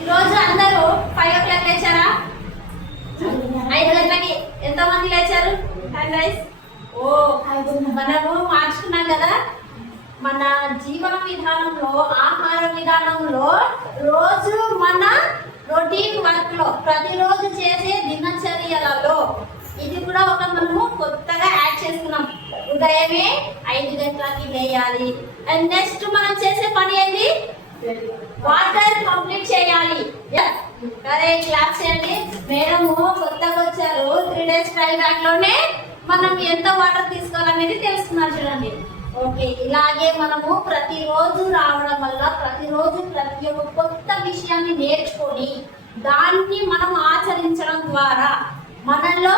ఈరోజు అందరూ 5 o'clock లేచారా? 5 గంటలకి ఎంతమంది లేచారు? Hand raise. ఓ, మనము మార్చుకున్నాం కదా. మన జీవన విధానంలో, ఆహార విధానంలో, రోజు మన రొటీన్ వర్క్ లో, ప్రతిరోజు చేసే దినచర్యలలో ఇది కూడా ఒక మనము కొత్తగా యాడ్ చేసుకున్నాం. ఉదయమే 5 గంటలకి లేయాలి. అండ్ నెక్స్ట్ మనం చేసే పని ఏంటి? వాటర్ కంప్లీట్ చేయాలి. అరే క్లాస్ చేయండి. మేడము కొత్తగా వచ్చారు. 3 days ట్రయల్ బ్యాక్ లోనే మనం ఎంత వాటర్ తీసుకోవాలనేది తెలుసుకున్నారు చూడండి. ఓకే, ఇలాగే మనము ప్రతిరోజు రావడం వల్ల ప్రతిరోజు ప్రతి ఒక్క కొత్త విషయాన్ని నేర్చుకొని దాన్ని మనం ఆచరించడం ద్వారా మనలో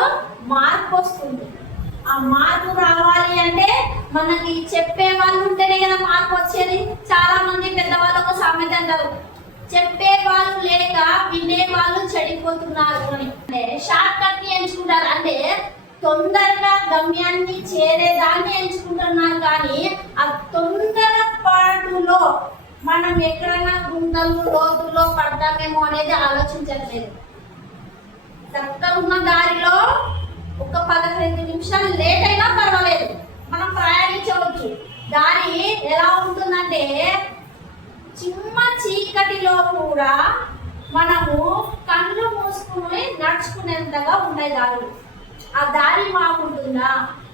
మార్పు వస్తుంది. ఆ మార్పు రావాలి అంటే మనకి చెప్పే వాళ్ళు ఉంటేనే కదా మార్పు వచ్చేది. చాలా మంది పెద్దవాళ్ళు ఒక సామెత అంటారు, చెప్పే వాళ్ళు లేక వినే వాళ్ళు చెడిపోతున్నారు అని. అంటే షార్ట్ కట్ ని ఎంచుకుంటారు, అంటే తొందరగా గమ్యాన్ని చేరేదాన్ని ఎంచుకుంటున్నారు. కానీ ఆ తొందరపాటులో మనం ఎక్కడైనా గుంతలు లోతుల్లో పడతామేమో అనేది ఆలోచించట్లేదు. చక్కగా ఉన్న దారిలో ఒక 15 నిమిషాలు లేట్ అయినా పర్వాలేదు, మనం ప్రయాణించవచ్చు. దారి ఎలా ఉంటుందంటే చిన్న చీకటిలో కూడా మనము కళ్ళు మూసుకుని నడుచుకునేంతగా ఉండే దారులు. ఆ దారి బాగుంటుందా?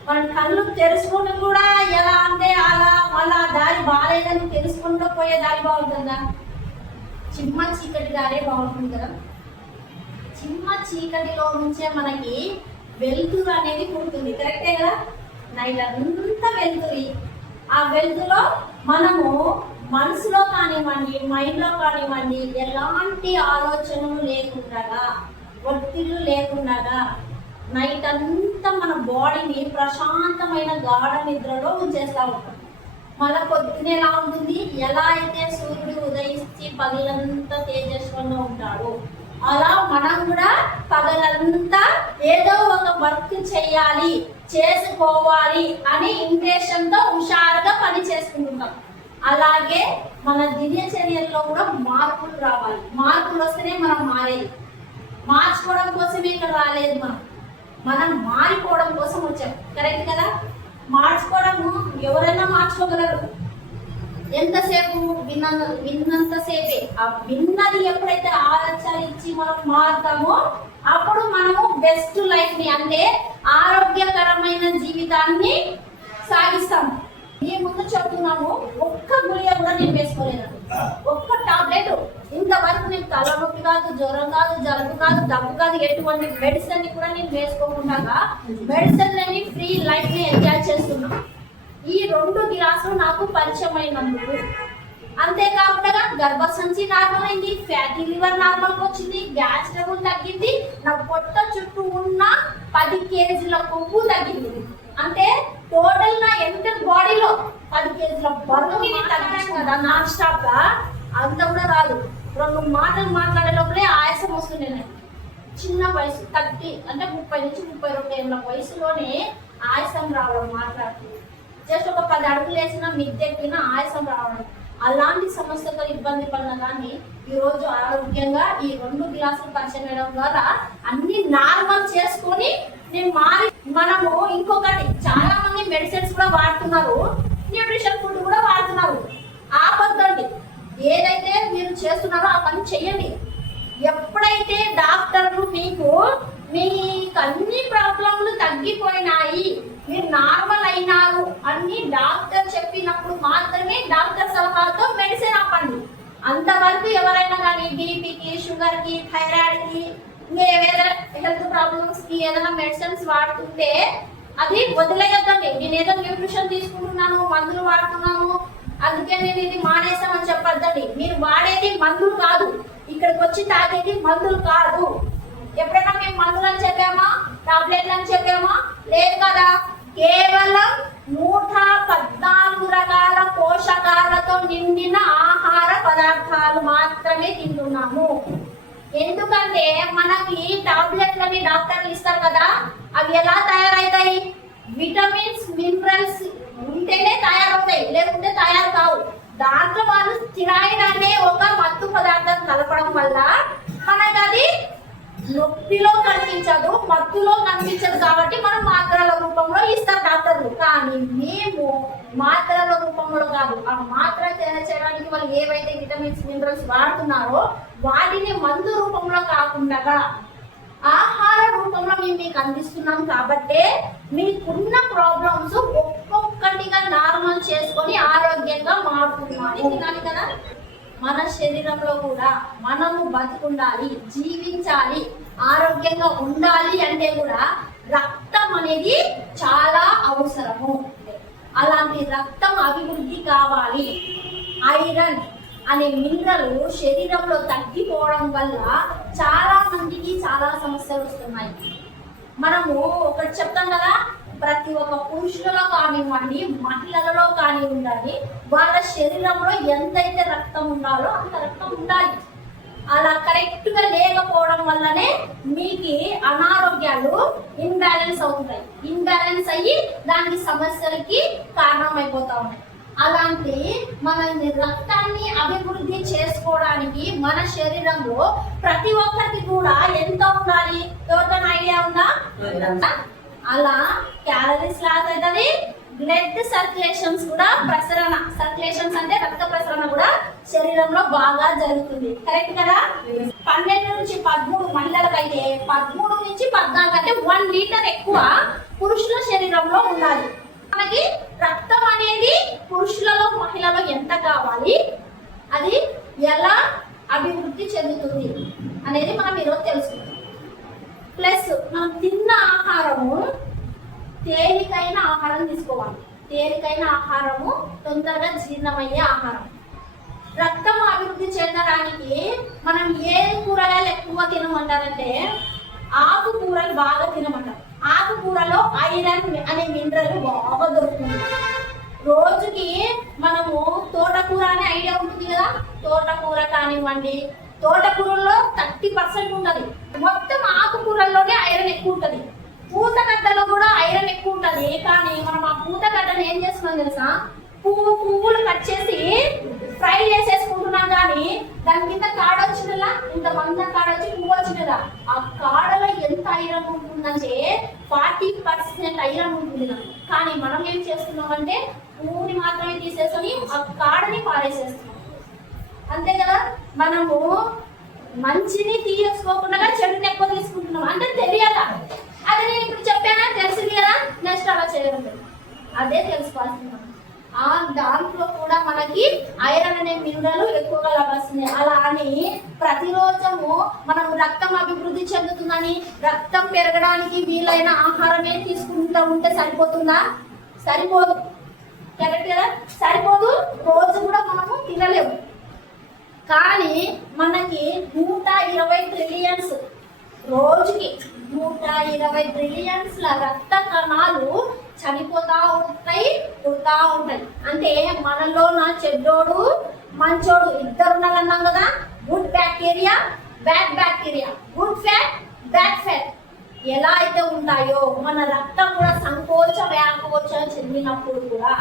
మనం కళ్ళు తెరుచుకుని కూడా ఎలా అంటే అలా మళ్ళా దారి బాగాలేదని తెలుసుకుంటూ పోయే దారి బాగుంటుందా? చిన్న చీకటి దారే బాగుంటుంది కదా. చిన్న చీకటిలో నుంచే మనకి వెలుతురు అనేది పుడుతుంది. కరెక్టే కదా. నైట్ అంతా వెలుతురి. ఆ వెలుతులో మనము మనసులో కానివ్వండి, మైండ్లో కానివ్వండి, ఎలాంటి ఆలోచనలు లేకుండా, ఒత్తిళ్ళు లేకుండా నైట్ అంతా మన బాడీని ప్రశాంతమైన గాఢ నిద్రలో ఉంచేస్తూ ఉంటాం. మన పొద్దున ఎలా ఉంటుంది? ఎలా అయితే సూర్యుడు ఉదయించి పగలంతా తేజస్వంగా ఉంటాడు, అలా మనం కూడా పగలంతా ఏదో ఒక వర్క్ చేయాలి, చేసుకోవాలి అని ఇంటెన్షన్తో హుషారుగా పని చేసుకుంటున్నాం. అలాగే మన దినచర్యల్లో కూడా మార్పులు రావాలి. మార్పులు వస్తేనే మనం మారేది. మార్చుకోవడం కోసమే ఇక్కడ రాలేదు, మనం మారిపోవడం కోసం వచ్చాం. కరెక్ట్ కదా. మార్చుకోవడము ఎవరైనా మార్చుకోగలరు. ఎంతసేపు విన్నంతసేపే. ఆ విన్నది ఎప్పుడైతే ఆలోచనిచ్చి మనం మారుతామో అప్పుడు మనము బెస్ట్ లైఫ్ ని, అంటే ఆరోగ్యకరమైన జీవితాన్ని సాగిస్తాము. ఈ ముందు చెప్తున్నాము, ఒక్క గుళిక కూడా నేను వేసుకోలేను, ఒక్క టాబ్లెట్. ఇంతవరకు నేను తలనొప్పి కాదు, జ్వరం కాదు, జలుబు కాదు, దగ్గు కాదు, ఎటువంటి మెడిసిన్ కూడా నేను వేసుకోకుండా మెడిసిన్ అని ఫ్రీ లైఫ్ ని ఎంజాయ్ చేస్తున్నాను. ఈ 2 గ్లాసులు నాకు పరిచయం అయినందుకు. అంతేకాకుండా గర్భసంచి నార్మల్ అయింది, ఫ్యాటీ లివర్ నార్మల్కి వచ్చింది, గ్యాస్ ట్రబుల్ తగ్గింది, నా పొట్ట చుట్టూ ఉన్న 10 kgల కొవ్వు తగ్గింది. అంటే టోటల్ నా ఎంటర్ బాడీలో 10 kgల బరువుని తగ్గించిన కదా నాన్ స్టాప్ గా. అంత కూడా రాదు, 2 మాటలు మాట్లాడే లోపలే ఆయాసం వస్తుంది. చిన్న వయసు 30 అంటే 30 నుంచి 32 ఏళ్ళ వయసులోనే ఆయాసం రావడం, మాట్లాడుతుంది. జస్ట్ ఒక 10 అడుగులు వేసిన మిద్దెక్కిన ఆయాసం రావడం, అలాంటి సమస్యతో ఇబ్బంది పడిన దాన్ని ఈరోజు ఆరోగ్యంగా ఈ 2 గ్లాసులు పరిచయం చేయడం ద్వారా అన్ని నార్మల్ చేసుకొని నేను మారి. మనము ఇంకొకటి, చాలా మంది మెడిసిన్స్ కూడా వాడుతున్నారు, న్యూట్రిషన్ ఫుడ్ కూడా వాడుతున్నారు. ఆపద్దండి. ఏదైతే మీరు చేస్తున్నారో ఆ పని చెయ్యండి. ఎప్పుడైతే డాక్టర్లు మీకు అన్ని ప్రాబ్లంలు తగ్గిపోయినాయి, మీరు నార్మల్ అయినారు అన్ని డాక్టర్ చెప్పినప్పుడు మాత్రమే డాక్టర్ సలహాతో మెడిసిన్ ఆపండి. అంతవరకు ఎవరైనా కానీ బీపీకి, షుగర్కి, థైరాయిడ్కి, ఇంకా ఏదైనా హెల్త్ ప్రాబ్లమ్స్కి ఏదైనా మెడిసిన్స్ వాడుతుంటే అది వదిలేయద్దండి. నేను ఏదో న్యూట్రిషన్ తీసుకుంటున్నాను, మందులు వాడుతున్నాను, అందుకే నేను ఇది మానేసామని చెప్పొద్దండి. మీరు వాడేది మందులు కాదు, ఇక్కడికి వచ్చి తాగేది మందులు కాదు. ఎప్పుడైనా మేము మందులు అని చెప్పామా, టాబ్లెట్లు అని చెప్పామా? లేదు కదా. కేవలం 114 రకాల పోషకాలతో నిండిన ఆహార పదార్థాలు మాత్రమే తింటున్నాము. ఎందుకంటే మనకి టాబ్లెట్లని డాక్టర్లు ఇస్తారు కదా, అవి ఎలా తయారవుతాయి? విటమిన్స్, మినరల్స్ ఉంటేనే తయారవుతాయి, లేకుంటే తయారు కావు. దాంట్లో వాళ్ళు థైరాయిడ్ అనే ఒక మత్తు పదార్థం కలపడం వల్ల సుత్తిలో కనిపించదు, మత్తులో కనిపించదు కాబట్టి మనం మాత్రల రూపంలో ఇస్తారు డాక్టర్లు. కానీ మేము మాత్రల రూపంలో కాదు, ఆ మాత్ర చేయడానికి వాళ్ళు ఏవైతే విటమిన్స్ మినరల్స్ వాడుతున్నారో వాటిని మందు రూపంలో కాకుండా ఆహార రూపంలో మేము మీకు అందిస్తున్నాం. కాబట్టే మీకున్న ప్రాబ్లమ్స్ ఒక్కొక్కటిగా నార్మల్ చేసుకొని ఆరోగ్యంగా మారుతున్నాము. తినాలి కదా, మన శరీరంలో కూడా మనము బతుకుండాలి, జీవించాలి, ఆరోగ్యంగా ఉండాలి అంటే కూడా రక్తం అనేది చాలా అవసరము. అలాంటి రక్తం అభివృద్ధి కావాలి. ఐరన్ అనే మినరల్ శరీరంలో తగ్గిపోవడం వల్ల చాలా మందికి చాలా సమస్యలు వస్తున్నాయి. మనము ఒకటి చెప్తాం కదా, ప్రతి ఒక్క పురుషులలో కానివ్వండి, మహిళలలో కానివ్వండి, వాళ్ళ శరీరంలో ఎంతైతే రక్తం ఉండాలో అంత రక్తం ఉండాలి. అలా కరెక్ట్ గా లేకపోవడం వల్లనే మీకు అనారోగ్యాలు ఇన్బ్యాలెన్స్ అవుతుంటాయి. ఇన్బ్యాలెన్స్ అయ్యి దానికి సమస్యలకి కారణం అయిపోతా ఉన్నాయి. అలాంటి మన రక్తాన్ని అభివృద్ధి చేసుకోవడానికి మన శరీరంలో ప్రతి ఒక్కరికి కూడా ఎంత ఉండాలి, ఎవరికైనా ఐడియా ఉందా? అలా క్యాలరీస్ లాస్ అవుతుంది, బ్లడ్ సర్క్యులేషన్స్ కూడా ప్రసరణ, సర్క్యులేషన్స్ అంటే రక్త ప్రసరణ కూడా శరీరంలో బాగా జరుగుతుంది. కరెక్ట్ కదా? 12 నుంచి 13 మహిళలకైతే 13 నుంచి 14 అంటే 1 లీటర్ ఎక్కువ పురుషుల శరీరంలో ఉండాలి. మనకి రక్తం అనేది పురుషులలో మహిళలో ఎంత కావాలి, అది ఎలా అభివృద్ధి చెందుతుంది అనేది మనం ఈరోజు తెలుసుకుందాం. ప్లస్ మనం తిన్న ఆహారము తేలికైన ఆహారం తీసుకోవాలి. తేలికైన ఆహారము తొందరగా జీర్ణమయ్యే ఆహారం. రక్తం అభివృద్ధి చెందడానికి మనం ఏ కూరగాయలు ఎక్కువ తినమంటారంటే ఆకుకూరలు బాగా తినమంటారు. ఆకుకూరలో ఐరన్ అనే మినరల్ బాగా దొరుకుతుంది. రోజుకి మనము తోటకూర అనే ఐడియా ఉంటుంది కదా, తోటకూర కానివ్వండి, తోటకూరలో 30% ఉంటుంది. మొత్తం ఆకుకూరల్లోనే ఐరన్ ఎక్కువ ఉంటుంది. పూతగడ్డలో కూడా ఐరన్ ఎక్కువ ఉంటుంది. కానీ మనం ఆ పూతగడ్డను ఏం చేస్తున్నాం తెలుసా, పువ్వులు కట్ చేసి ఫ్రై చేసేసుకుంటున్నాం. కానీ దాని కింద కాడ వచ్చినలా, ఇంత మంద కాడ వచ్చి పువ్వు వచ్చినదా, ఆ కాడలో ఎంత ఐరన్ ఉంటుందంటే 40% ఐరన్ ఉంటుంది. కానీ మనం ఏం చేస్తున్నామంటే పువ్వుని మాత్రమే తీసేసుకొని ఆ కాడని పారేసేస్తున్నాం. అంతే కదా, మనము మంచిని తీసుకోకుండా చెడుని ఎక్కువ తీసుకుంటున్నాం. అంటే తెలియదా, అది నేను ఇప్పుడు చెప్పానా, తెలిసింది కదా, నెక్స్ట్ అలా చేయడం అదే తెలుసుకోవాల్సింది. ఆ దాంట్లో కూడా మనకి ఐరన్ అనే మినరల్ ఎక్కువగా లభిస్తుంది. అలా అని ప్రతిరోజము మనం రక్తం అభివృద్ధి చెందుతుందని రక్తం పెరగడానికి వీలైన ఆహారమే తీసుకుంటూ ఉంటే సరిపోతుందా? సరిపోదు. కరెక్ట్ కదా, సరిపోదు. రోజు కూడా మనము తినలేము. కానీ మనకి 120 ట్రిలియన్స్ రోజుకి 120 ట్రిలియన్స్ రక్త కణాలు చనిపోతా ఉంటాయి, పుడతా ఉంటాయి. అంటే మనలో నా చెడ్డోడు మంచోడు ఇద్దరు ఉన్నారన్నాం కదా. Good bacteria, bad bacteria, good fat, bad fat ఎలా అయితే ఉంటాయో మన రక్తం కూడా సంకోచ వ్యాకోచం చెందినప్పుడు కూడా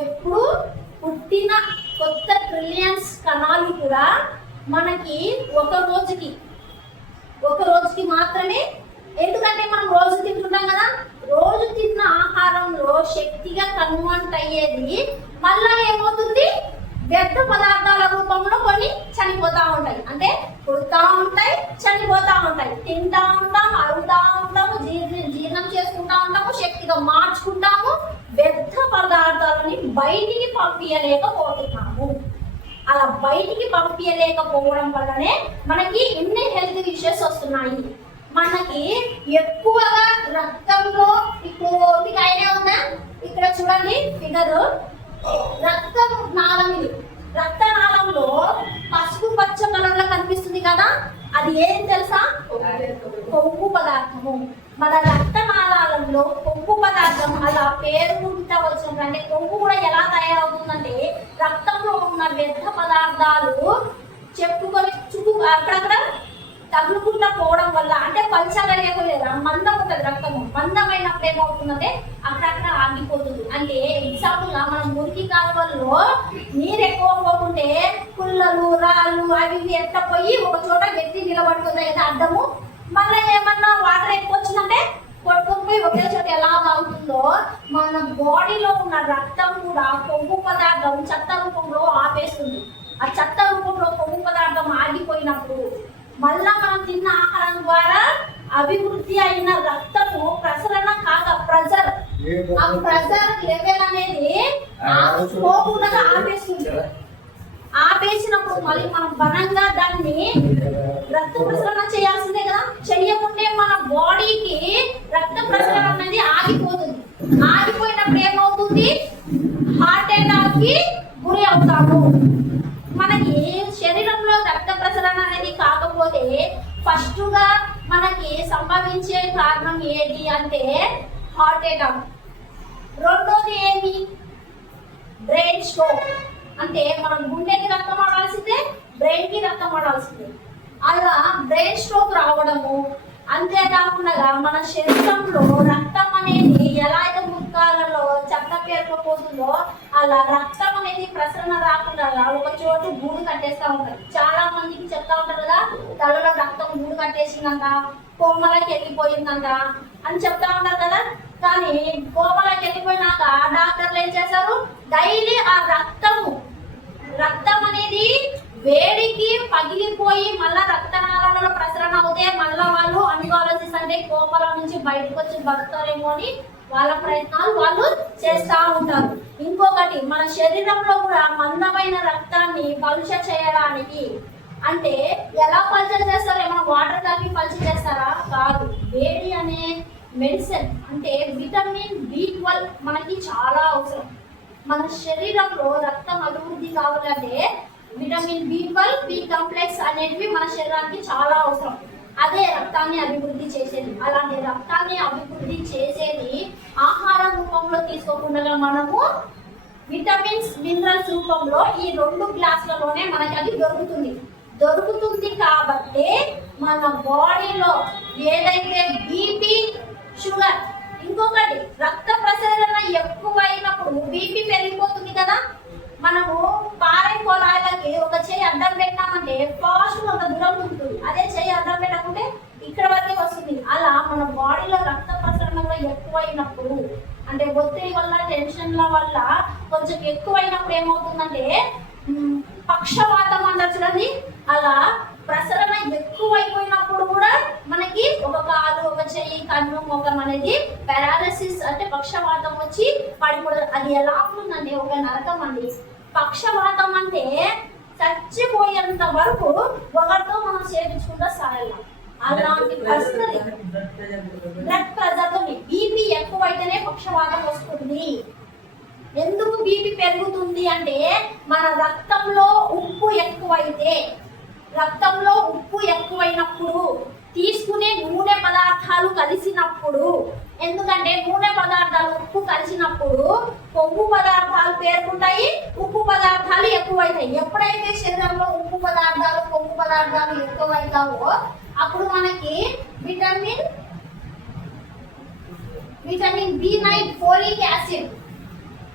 ఎప్పుడు పుట్టిన కొత్త ట్రిలియన్స్ కణాలు కూడా మనకి ఒక రోజుకి మాత్రమే. ఎందుకంటే మనం రోజు తింటున్నాం కదా, రోజు తిన్న ఆహారంలో శక్తిగా కన్వర్ట్ అయ్యేది మళ్ళా ఏమవుతుంది, వ్యర్థ పదార్థాల రూపంలో కొన్ని చనిపోతా ఉంటాయి. అంటే పుడతా ఉంటాయి, చనిపోతా ఉంటాయి. తింటా ఉంటాము, అరుగుతా ఉంటాము, జీర్ణం చేసుకుంటా ఉంటాము, శక్తిగా మార్చుకుంటాము. వ్యర్థ పదార్థాలని బయటికి పంపించలేకపోతున్నాము. అలా బయటికి పంపించలేకపోవడం వల్లనే మనకి ఇన్ని హెల్త్ ఇష్యూస్ వస్తున్నాయి. మనకి ఎక్కువగా రక్తంలో ఇప్పుడు మీకు ఐడియా ఉందా, ఇక్కడ చూడండి ఫిగర్, రక్తం నాళం. ఇది రక్త నాళంలో పసుపు పచ్చ కలర్ లో కనిపిస్తుంది కదా, అది ఏం తెలుసా? కొవ్వు పదార్థము. మన రక్త నాళాలలో కొవ్వు పదార్థం అలా పేరుకుంటా వచ్చినప్పుడు, అంటే కొవ్వు కూడా ఎలా తయారవుతుందంటే రక్తంలో ఉన్న వ్యర్థ పదార్థాలు చెప్పుకొని అక్కడక్కడ తగులుకుంటా పోవడం వల్ల, అంటే పల్చగా లేకపోలేదు, మందం ఉంటుంది రక్తము. మందమైనప్పుడు ఏమవుతుందంటే అక్కడక్కడ ఆగిపోతుంది. అంటే ఎగ్జాంపుల్ గా మనం మురికి కాలువల్లో నీరు ఎక్కువ పోతుంటే పుల్లలు రాళ్ళు అవి ఎట్లా పోయి ఒక చోట గట్టి నిలబడుతుంది కదా, అడ్డము మళ్ళీ ఏమన్నా వాటర్ ఎక్కువ వచ్చిందంటే కొట్టుకుపోయి ఒకే చోట ఎలా అవుతుందో మన బాడీలో ఉన్న రక్తం కూడా కొవ్వు పదార్థం చెత్త రూపంలో ఆపేస్తుంది. ఆ చెత్త రూపంలో కొవ్వు పదార్థం ఆగిపోయినప్పుడు మళ్ళా మనం తిన్న ఆహారం ద్వారా అభివృద్ధి అయిన రక్తము ప్రసరణ కాక ప్రెజర్, ఆ ప్రెజర్ లెవెల్ అనేది పోకుండా ఆపేస్తుంది. ఆపేసినప్పుడు మళ్ళీ మనం బలంగా దాన్ని రక్త ప్రసరణ చేయాల్సిందే కదా. చెయ్యకుంటే మన బాడీకి రక్త ప్రసరణ అనేది ఆగిపోతుంది. ఆగిపోయినప్పుడు ఏమవుతుంది? హార్ట్ అటాక్ కి గురి అవుతాము. మనకి శరీరంలో రక్త ప్రసరణ అనేది కాకపోతే ఫస్ట్ గా మనకి సంభవించే కారణం ఏది అంటే హార్ట్ అటాక్. రెండోది ఏమి? Brain stroke. అంటే మనం గుండెకి రక్తం ఆడాల్సిందే, బ్రెయిన్ కి రక్తం ఆడాల్సిందే. అలా బ్రెయిన్ స్ట్రోక్ రావడము, అంతేకాకుండా మన శరీరంలో రక్తం అనేది ఎలా అయితే ముక్కాలలో చెత్త పేరుకుపోతుందో అలా రక్తం అనేది ప్రసరణ రాకుండా ఒక చోటు గూడు కట్టేస్తా ఉంటారు. చాలా మందికి చెప్తా ఉంటారు కదా, తలలో రక్తం గూడు కట్టేసిందంట, కోమలకి వెళ్ళిపోయిందంట అని చెప్తా ఉంటారు కదా. కానీ కోమలకి వెళ్ళిపోయినాక డాక్టర్లు ఏం చేశారు? డైలీ ఆ రక్తం అనేది వేడికి పగిలిపోయి మళ్ళా రక్తనాళాలలో ప్రసరణ అవుతే మళ్ళా వాళ్ళు అన్కాలసిస్ అంటే కోమల నుంచి బయటకు వచ్చి బతుకుతారేమో అని వాళ్ళ ప్రయత్నాలు వాళ్ళు చేస్తూ ఉంటారు. ఇంకొకటి, మన శరీరంలో కూడా మందమైన రక్తాన్ని పలుచ చేయడానికి అంటే ఎలా పలుచ చేస్తారు? ఏమైనా వాటర్ కలిపి పలుచ చేస్తారా? కాదు. వేడి అనే మెడిసిన్ అంటే విటమిన్ B12 మనకి చాలా అవసరం. మన శరీరంలో రక్తం అభివృద్ధి కావాలంటే విటమిన్ B12, B కాంప్లెక్స్ అనేటివి మన శరీరానికి చాలా అవసరం. అదే రక్తాన్ని అభివృద్ధి చేసేది. అలాంటి రక్తాన్ని అభివృద్ధి చేసేది ఆహార రూపంలో తీసుకోకుండా మనము విటమిన్స్, మినరల్స్ రూపంలో ఈ 2 గ్లాసులలోనే మనకి అది దొరుకుతుంది కాబట్టి మన బాడీలో ఏదైతే బీపీ, షుగర్, ఇంకొకటి రక్త ప్రసరణ ఎక్కువైనప్పుడు బీపీ పెరిగిపోతుంది కదా. మనము పారే పొలాలకి ఒక చెయ్యి అడ్డం పెట్టామంటే ఫాస్ట్ కొంత దూరం ఉంటుంది. అదే చెయ్యి అడ్డం పెట్టకుంటే ఇక్కడ వరకే వస్తుంది. అలా మన బాడీలో రక్త ప్రసరణ ఎక్కువైనప్పుడు అంటే ఒత్తిడి వల్ల, టెన్షన్ల వల్ల కొంచెం ఎక్కువైనప్పుడు ఏమవుతుందంటే పక్షవాతం అన్నారు చూడండి. అలా ప్రసరణ ఎక్కువైపోయినప్పుడు కూడా మనకి ఒక కాలు, ఒక చెయ్యి, కన్ను, ముఖం అనేది పారాలసిస్ అంటే పక్షవాతం వచ్చి పడిపోతుంది. అది ఎలా ఉంటుందండి? ఒక నరకం అండి. పక్షవాతం అంటే చచ్చిపోయేంత వరకు ఒకరితో మనం చేయించుకుంటా సాగాలి. అలాంటి పరిస్థితి బ్లడ్ ప్రెజర్ తో బీపీ ఎక్కువైతేనే పక్షవాతం వస్తుంది. ఎందుకు బీపీ పెరుగుతుంది అంటే మన రక్తంలో ఉప్పు ఎక్కువైనప్పుడు తీసుకునే నూనె పదార్థాలు కలిసినప్పుడు, ఎందుకంటే నూనె పదార్థాలు ఉప్పు కలిసినప్పుడు కొవ్వు పదార్థాలు పేర్కొంటాయి, ఉప్పు పదార్థాలు ఎక్కువైతాయి. ఎప్పుడైతే శరీరంలో ఉప్పు పదార్థాలు, కొవ్వు పదార్థాలు ఎక్కువైతావో అప్పుడు మనకి విటమిన్ B9, ఫోలిక్ యాసిడ్,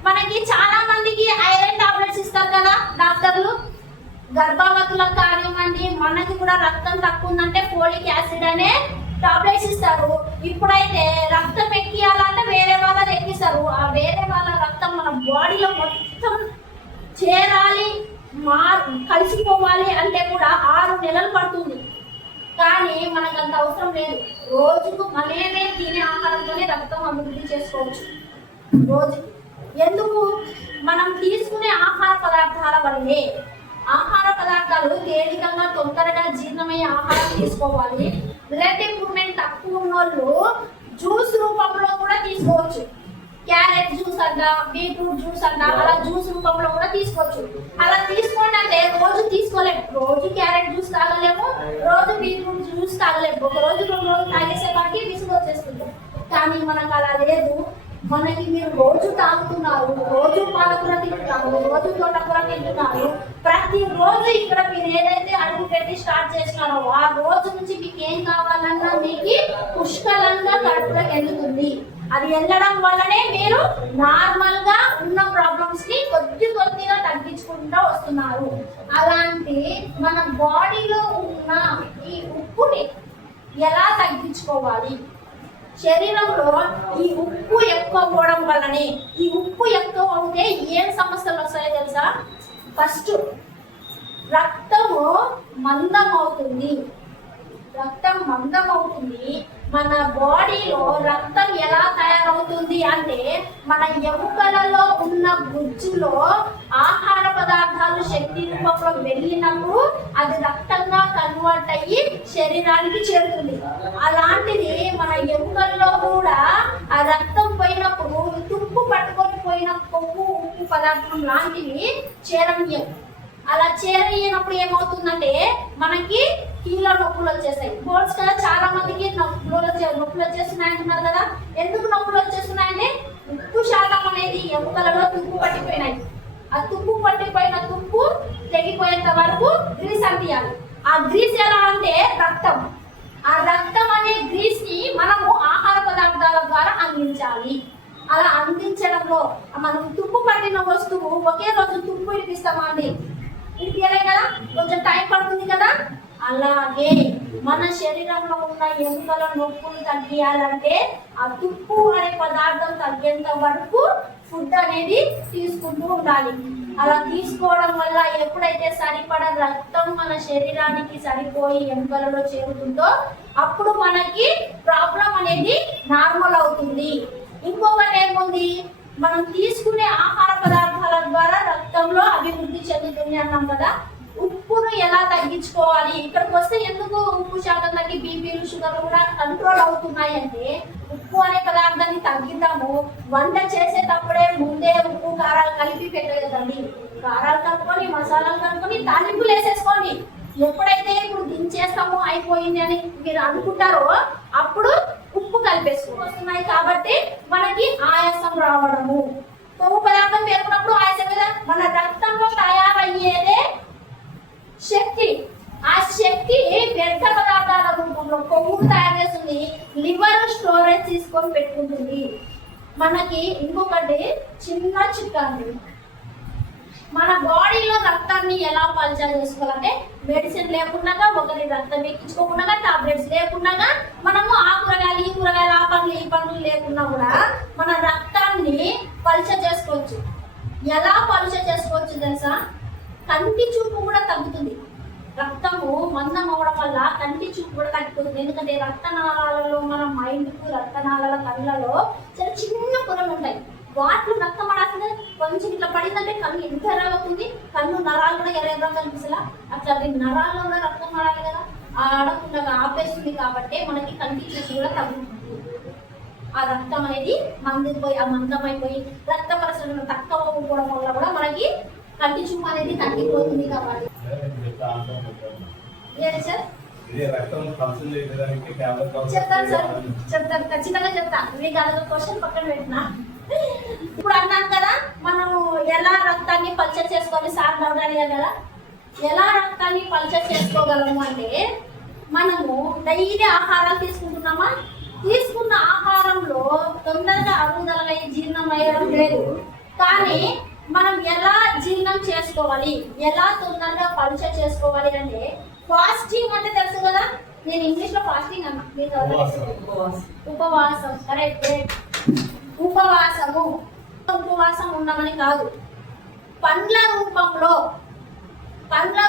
మనకి చాలా మందికి ఐరన్ టాబ్లెట్స్ ఇస్తారు కదా డాక్టర్లు. గర్భవతులకు కానివ్వండి, మనకి కూడా రక్తం తక్కువ ఉందంటే ఫోలిక్ యాసిడ్ అనే టాబ్లెట్స్ ఇస్తారు. ఇప్పుడైతే రక్తం ఎక్కియాలంటే వేరే వాళ్ళది ఎక్కిస్తారు. ఆ వేరే వాళ్ళ రక్తం మన బాడీలో మొత్తం చేరాలి, కలిసిపోవాలి అంటే కూడా 6 నెలలు పడుతుంది. కానీ మనకు అంత అవసరం లేదు. రోజుకు మనమే తినే ఆహారంతోనే రక్తం అభివృద్ధి చేసుకోవచ్చు. రోజుకి ఎందుకు? మనం తీసుకునే ఆహార పదార్థాల వల్లే. ఆహార పదార్థాలు తేలికంగా తొందరగా జీర్ణమయ్యే ఆహారం తీసుకోవాలి. బ్లడ్ ఇంప్రూవ్మెంట్ తక్కువ ఉన్న వాళ్ళు జ్యూస్ రూపంలో కూడా తీసుకోవచ్చు. క్యారెట్ జ్యూస్ అంట, బీట్రూట్ జ్యూస్ అంట, అలా జ్యూస్ రూపంలో కూడా తీసుకోవచ్చు. అలా తీసుకోండి అంటే రోజు తీసుకోలేము. రోజు క్యారెట్ జ్యూస్ తాగలేము, రోజు బీట్రూట్ జ్యూస్ తాగలేము. ఒక రోజు 2 రోజులు తాగేసేపాటికి విసుగు వచ్చేస్తుంది. కానీ మనకు అలా లేదు. మనకి మీరు రోజు తాగుతున్నారు, రోజు పాలకూర తింటున్నారు, రోజు తోటకూర తింటున్నారు. ప్రతి రోజు ఇక్కడ మీరు ఏదైతే అడుగు పెట్టి స్టార్ట్ చేసినారో ఆ రోజు నుంచి మీకు ఏం కావాలన్నా మీకు పుష్కలంగా కడుపులోకి వెళ్తుంది. అది వెళ్ళడం వల్లనే మీరు నార్మల్ గా ఉన్న ప్రాబ్లమ్స్ ని కొద్దిగా తగ్గించుకుంటూ వస్తున్నారు. అలాంటి మన బాడీలో ఉన్న ఈ ఉప్పుని ఎలా తగ్గించుకోవాలి? శరీరంలో ఈ ఉప్పు ఎక్కువ అవ్వడం వల్లనే, ఈ ఉప్పు ఎక్కువ అవుతే ఏం సమస్యలు వస్తాయో తెలుసా? ఫస్ట్ రక్తము మందం అవుతుంది. రక్తం మందం అవుతుంది. మన బాడీలో రక్తం ఎలా తయారవుతుంది అంటే, మన ఎముకలలో ఉన్న గుజ్జులో ఆహార పదార్థాలు శక్తి రూపంలో వెళ్ళినప్పుడు అది రక్తంగా కన్వర్ట్ అయ్యి శరీరానికి చేరుతుంది. అలాంటిది మన ఎముకల్లో కూడా ఆ రక్తం పోయినప్పుడు తుప్పు పట్టుకొని పోయిన కొవ్వు ఉప్పు పదార్థం లాంటివి చేరనీయం. అలా చేరయ్యినప్పుడు ఏమవుతుందంటే మనకి కీళ్ళ నొప్పులు వచ్చేస్తాయి. బోర్డ్స్ కదా, చాలా మందికి నొప్పులు వచ్చేస్తున్నాయి అంటున్నారు కదా. ఎందుకు నొప్పులు వచ్చేస్తున్నాయంటే ఉప్పు శాతం అనేది ఎముకలలో తుప్పు పట్టిపోయినాయి. ఆ తుప్పు పట్టిపోయిన తుప్పు తెగిపోయేంత వరకు గ్రీస్ అందియాలి. ఆ గ్రీస్ ఎలా అంటే రక్తం. ఆ రక్తం అనే గ్రీస్ ని మనము ఆహార పదార్థాల ద్వారా అందించాలి. అలా అందించడంలో మనం తుప్పు పట్టిన వస్తువు ఒకే రోజు తుప్పు ఇడిపిస్తామా అండి? ఇడిపియలే కదా, కొంచెం టైం పడుతుంది కదా. అలాగే మన శరీరంలో ఉన్న ఎముకల నొప్పులు తగ్గియాలంటే ఆ తుప్పు అనే పదార్థం తగ్గేంత వరకు ఫుడ్ అనేది తీసుకుంటూ ఉండాలి. అలా తీసుకోవడం వల్ల ఎప్పుడైతే సరిపడ రక్తం మన శరీరానికి సరిపోయి ఎముకలలో చేరుతుందో అప్పుడు మనకి ప్రాబ్లం అనేది నార్మల్ అవుతుంది. ఇంకొకటి ఏముంది, మనం తీసుకునే ఆహార పదార్థాల ద్వారా రక్తంలో అభివృద్ధి చెందుతుంది అన్నాం కదా. ఉప్పును ఎలా తగ్గించుకోవాలి? ఇక్కడికి వస్తే ఎందుకు ఉప్పు శాతం తగ్గి బీపీలు షుగర్లు కూడా కంట్రోల్ అవుతున్నాయి అంటే, ఉప్పు అనే పదార్థాన్ని తగ్గిద్దాము. వంట చేసేటప్పుడే ముందే ఉప్పు కారాలు కలిపి పెట్టలేదండి. కారాలు కలుపుకొని మసాలాలు కలుపుకొని తాలింపులు వేసేసుకోండి. ఎప్పుడైతే ఇప్పుడు దించేస్తామో అయిపోయింది అని మీరు అనుకుంటారో అప్పుడు ఉప్పు కలిపేసుకొస్తున్నాయి. కాబట్టి మనకి ఆయాసం రావడము, కొవ్వు పదార్థం పేరుకున్నప్పుడు ఆయాసం కదా. మన రక్తంలో తయారయ్యేదే శక్తి. ఆ శక్తి వ్యర్థ పదార్థాల రూపంలో కొవ్వు తయారు చేస్తుంది. లివర్ స్టోరేజ్ తీసుకొని పెట్టుకుంటుంది. మనకి ఇంకొకటి చిన్న చిట్కా అండి, మన బాడీలో రక్తాన్ని ఎలా పల్చా చేసుకోవాలంటే మెడిసిన్ లేకుండా, ఒకరి రక్తం ఎక్కించుకోకుండా, టాబ్లెట్స్ లేకుండా, మనము ఆ కూరగాయలు ఈ కూరగాయలు ఆ పనులు ఈ పనులు లేకుండా కూడా మన రక్తాన్ని పల్చ చేసుకోవచ్చు. ఎలా పల్చ చేసుకోవచ్చు తెలుసా? కంటి చూపు కూడా తగ్గుతుంది. రక్తము మందం అవ్వడం వల్ల కంటి చూపు కూడా తగ్గిపోతుంది. ఎందుకంటే రక్తనాళాలలో మన మైండ్కు రక్తనాళాల కళ్ళలో చాలా చిన్న పొరలు ఉంటాయి. వాటిలో రక్తం పడాల్సిందే కొంచెం ఇట్లా పడిందంటే కన్ను ఎంత ఎర్రవుతుంది, కన్ను నరాలు కూడా ఎర్రగా కనిపిస్తలా. అట్లా నరాల్లో కూడా రక్తం పడాలి కదా, ఆడకుండా ఆపేస్తుంది. కాబట్టి మనకి కంటి చూపు కూడా తగ్గుతుంది. ఆ రక్తం అనేది మందిపోయి ఆ మందమైపోయి రక్త పరిశ్రమ తక్కువ అవ్వడం వల్ల కూడా మనకి కంటి చూపు అనేది తగ్గిపోతుంది. కాబట్టి చెప్తాను సార్, చెప్తాను, ఖచ్చితంగా చెప్తాను. మీకు అదొక క్వశ్చన్ పక్కన పెట్టినా. ఇప్పుడు అన్నాను కదా, మనం ఎలా రక్తాన్ని పల్చర్ చేసుకోవాలి సార్ డౌట్ అడిగారు కదా. ఎలా రక్తాన్ని పల్చర్ చేసుకోగలము అంటే, మనము డైలీ ఆహారాలు తీసుకుంటున్నామా, తీసుకున్న ఆహారంలో తొందరగా అరుగుదల జీర్ణం అయ్యడం లేదు. కానీ మనం ఎలా జీర్ణం చేసుకోవాలి, ఎలా తొందరగా పల్చర్ చేసుకోవాలి అంటే, ఫాస్టింగ్ అంటే తెలుసు కదా. నేను ఇంగ్లీష్ లో ఫాస్టింగ్ అన్నా, మీరు ఉపవాసం. కరెక్ట్, ఉపవాసము. ఉపవాసం ఉండమని కాదు, పండ్ల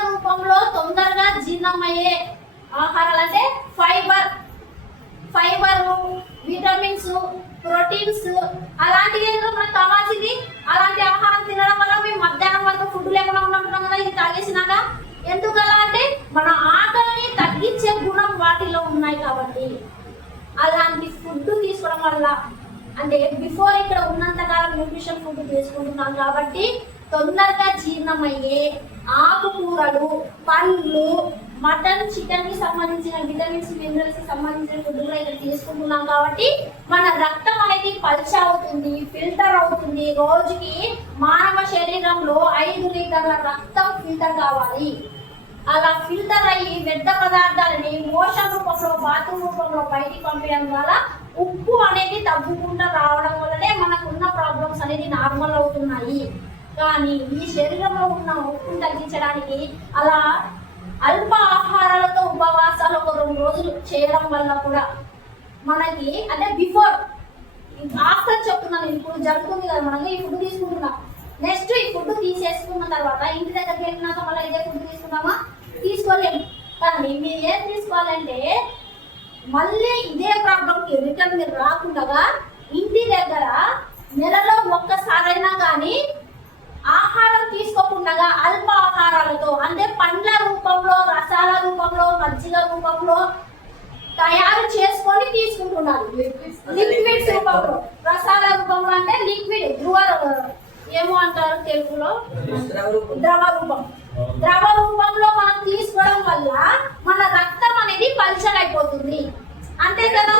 రూపంలో తొందరగా జీర్ణమయ్యే ఆహారాలు అంటే ఫైబర్, విటమిన్స్, ప్రోటీన్స్ అలాంటివి ఏదో మనకు కావాల్సింది. అలాంటి ఆహారం తినడం వల్ల మేము మధ్యాహ్నం వరకు ఫుడ్ లేకుండా ఉంటున్నాం కదా. ఇది తాగేసినాక ఎందుకు అలా అంటే, మన ఆకలిని తగ్గించే గుణం వాటిలో ఉన్నాయి. కాబట్టి అలాంటి ఫుడ్ తీసుకోవడం వల్ల, అంటే బిఫోర్ ఇక్కడ ఉన్నంతకాలం న్యూట్రిషన్ ఫుడ్ తీసుకుంటున్నాం కాబట్టి తొందరగా జీర్ణమయ్యే ఆకుకూరలు, పండ్లు, మటన్, చికెన్ కి సంబంధించిన విటమిన్స్, మినరల్స్ కి సంబంధించిన ఫుడ్ కూడా ఇక్కడ తీసుకుంటున్నాం. కాబట్టి మన రక్తం అనేది పల్చ అవుతుంది, ఫిల్టర్ అవుతుంది. రోజుకి మానవ శరీరంలో 5 లీటర్ల రక్తం ఫిల్టర్ కావాలి. అలా ఫిల్టర్ అయ్యి వ్యర్థ పదార్థాలని మోషన్ రూపంలో, బాత్రూమ్ రూపంలో బయటికి పంపించడం వల్ల ఉప్పు అనేది తగ్గుకుంటూ రావడం వల్లనే మనకున్న ప్రాబ్లమ్స్ అనేది నార్మల్ అవుతున్నాయి. కానీ ఈ శరీరంలో ఉన్న ఉప్పును తగ్గించడానికి అలా అల్ప ఆహారాలతో ఉపవాసాలు ఒక 2 రోజులు చేయడం తీసుకోవడం వల్ల కూడా మనకి అంటే బిఫోర్ ఆఫ్టర్ చెప్తున్నాను, ఇప్పుడు జరుగుతుంది కదా మనకి ఈ ఫుడ్ తీసుకుంటున్నాం, నెక్స్ట్ ఈ ఫుడ్ తీసేసుకున్న తర్వాత ఇంటి దగ్గరికి వెళ్ళినాక మళ్ళీ ఇదే ఫుడ్ తీసుకున్నామా, తీసుకోలేము. కానీ మీరు ఏం తీసుకోవాలంటే మళ్ళీ ఇదే ప్రాబ్లంకి రిటర్న్ మీరు రాకుండా ఇంటి దగ్గర నెలలో ఒక్కసారైనా కానీ ఆహారం తీసుకోకుండా అల్ప ఆహారాలతో అంటే పండ్ల రూపంలో, రసాల రూపంలో, మజ్జిగ రూపంలో తయారు చేసుకొని తీసుకుంటున్నారు. లిక్విడ్స్ రూపంలో, రసాల రూపంలో అంటే లిక్విడ్ ఏమో అంటారు తెలుగులో, ద్రవ రూపంలో మనం తీసుకోవడం వల్ల మన రక్తం అనేది పల్చర్ అయిపోతుంది. అంతే కదా,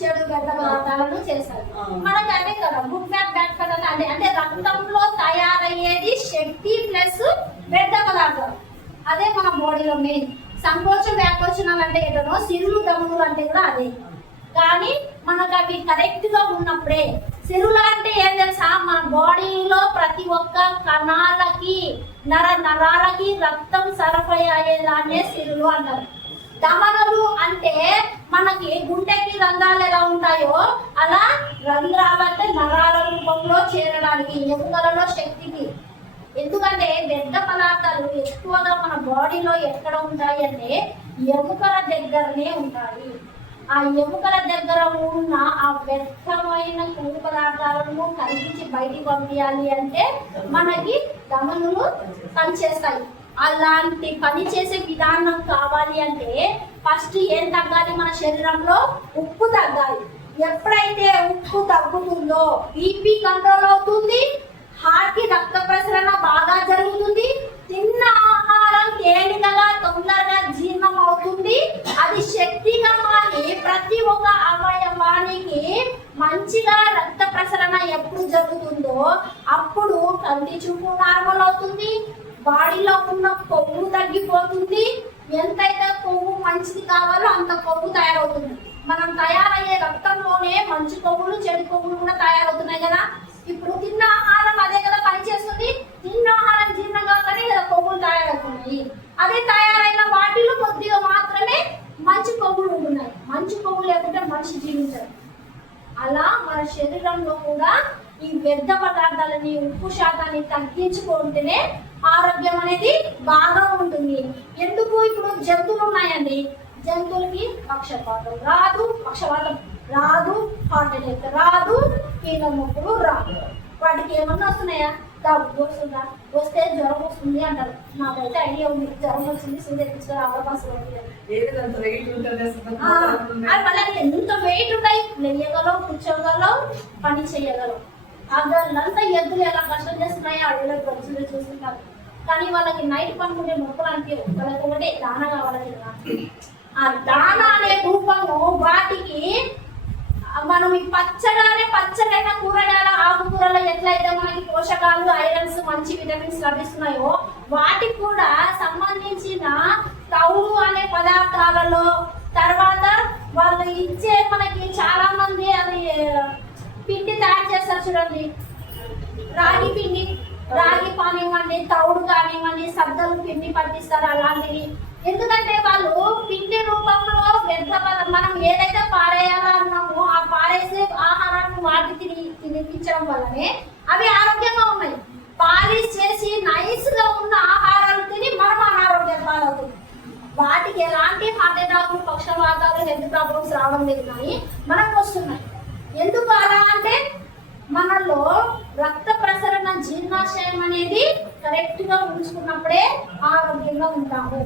చెడు గడ్డ పదార్థాలను చేస్తారు మనకి. అదే కదా గుడ్ ఫ్యాట్ బ్యాడ్ ఫ్యాట్ అంటే అంటే రక్తంలో తయారయ్యేది శక్తి ప్లస్ వ్యర్థ పదార్థాలు. అదే మన బాడీలో మెయిన్. సంకోచం వ్యాకోచనాలు అంటే ఏదనో, సిరులు దమ్ములు అంటే కూడా అదే. కానీ మనకు అవి కరెక్ట్ గా ఉన్నప్పుడే, సిరులు అంటే ఏం తెలుసా, మన బాడీలో ప్రతి ఒక్క కణాలకి నరాలకి రక్తం సరఫరా అయ్యేదాన్నే సిరులు అంటారు. దమనలు అంటే మనకి గుండెకి రంధ్రాలు ఎలా ఉంటాయో అలా రంధ్రాలు అంటే నరాల రూపంలో చేరడానికి, ఎముకలలో శక్తికి. ఎందుకంటే వ్యర్థ పదార్థాలు ఎక్కువగా మన బాడీలో ఎక్కడ ఉంటాయి అంటే ఎముకల దగ్గరనే ఉంటాయి. ఆ ఎముకల దగ్గర ఉన్న ఆ వ్యర్థమైన కొవ్వు పదార్థాలను కరిగించి బయటికి పంపించాలి అంటే మనకి ధమనులు పనిచేస్తాయి. అలాంటి పని చేసే విధానం కావాలి అంటే ఫస్ట్ ఏం తగ్గాలి, మన శరీరంలో ఉప్పు తగ్గాలి. ఎప్పుడైతే ఉప్పు తగ్గుతుందో బీపీ కంట్రోల్ అవుతుంది, హార్ట్ కి రక్త ప్రసరణ బాగా జరుగుతుంది, తిన్న ఆహారం తేలికగా తొందరగా జీర్ణం అవుతుంది, అది శక్తిగా మారి ప్రతి ఒక్క అవయవానికి మంచిగా రక్త ప్రసరణ ఎప్పుడు జరుగుతుందో అప్పుడు కంటి చూపు నార్మల్ అవుతుంది, బాడీలో ఉన్న కొవ్వు తగ్గిపోతుంది, ఎంతైతే కొవ్వు మంచిది కావాలో అంత కొవ్వు తయారవుతుంది. మనం తయారయ్యే రక్తంలోనే మంచి కొవ్వులు చెడు కొవ్వులు కూడా తయారవుతున్నాయి కదా. ఇప్పుడు తిన్న ఆహారం అదే కదా పనిచేస్తుంది, తిన్న ఆహారం జీర్ణం కాకనే కదా కొవ్వులు తయారవుతున్నాయి. అదే తయారైన వాటిలో కొద్దిగా మాత్రమే మంచి కొవ్వులు ఉంటున్నాయి. మంచి కొవ్వు లేకుంటే మనిషి జీవించరు. అలా మన శరీరంలో కూడా ఈ వ్యర్థ పదార్థాలని, ఉప్పు శాతాన్ని తగ్గించుకుంటేనే ఆరోగ్యం అనేది బాగా ఉంటుంది. ఎందుకు, ఇప్పుడు జంతువులు ఉన్నాయండి, జంతువులకి పక్షపాతం రాదు, హార్ట్ అటాక్ రాదు, కీళ్ళ నొప్పులు రాదు. వాటికి ఏమన్నా వస్తున్నాయా, దగ్గు వస్తుందా, వస్తే జ్వరం వస్తుంది అంటారు. నాకైతే ఐడియా ఉంది, జ్వరం వచ్చింది సూది ఎక్కించుకొని బస్సు వాళ్ళకి ఎంత వెయిట్ ఉంటాయి, లేయగలవు, కూర్చోగలవు, పని చేయగలవు. అదంతా ఎద్దులు ఎలా కష్టం చేస్తున్నాయో అడవిలోకి వచ్చి చూస్తున్నారు. కానీ వాళ్ళకి నైట్ పనుకుంటే నొప్పులు అనిపించవు, వాళ్ళకి ఒకటే దాన కావాలని కదా. ఆ దాన అనే రూపము వాటికి మనం ఈ పచ్చడైన కూరగాయల ఆకుకూరలో ఎట్లయితే మనకి పోషకాలు, ఐరన్స్, మంచి విటమిన్స్ లభిస్తున్నాయో వాటికి కూడా సంబంధించిన తౌడు అనే పదార్థాలలో, తర్వాత వాళ్ళు ఇచ్చే మనకి చాలా మంది అది పిండి తయారు చేస్తారు చూడండి, రాగి పిండి, రాగి కానివ్వండి, తౌడు కానివ్వండి, సద్దలు పిండి పట్టిస్తారు అలాంటివి. ఎందుకంటే వాళ్ళు పిండి రూపంలో మనం ఏదైతే పారేయాలన్నామో ఆ పారేసే ఆహారాన్ని వాటి తినిపించడం వల్లనే అవి ఆరోగ్యంగా ఉన్నాయి. పాలిష్ చేసి నైస్ గా ఉన్న ఆహారాలు తిని మనం అనారోగ్యం పాలవుతుంది. వాటికి ఎలాంటి హార్ట్ అటాక్లు, పక్షవాతాలు, హెల్త్ ప్రాబ్లమ్స్ రావడం లేదు, కానీ మనకు వస్తున్నాయి. ఎందుకు అలా అంటే మనలో రక్త ప్రసరణ, జీర్ణాశయం అనేది కరెక్ట్ గా ఉంచుకున్నప్పుడే ఆరోగ్యంగా ఉంటాము.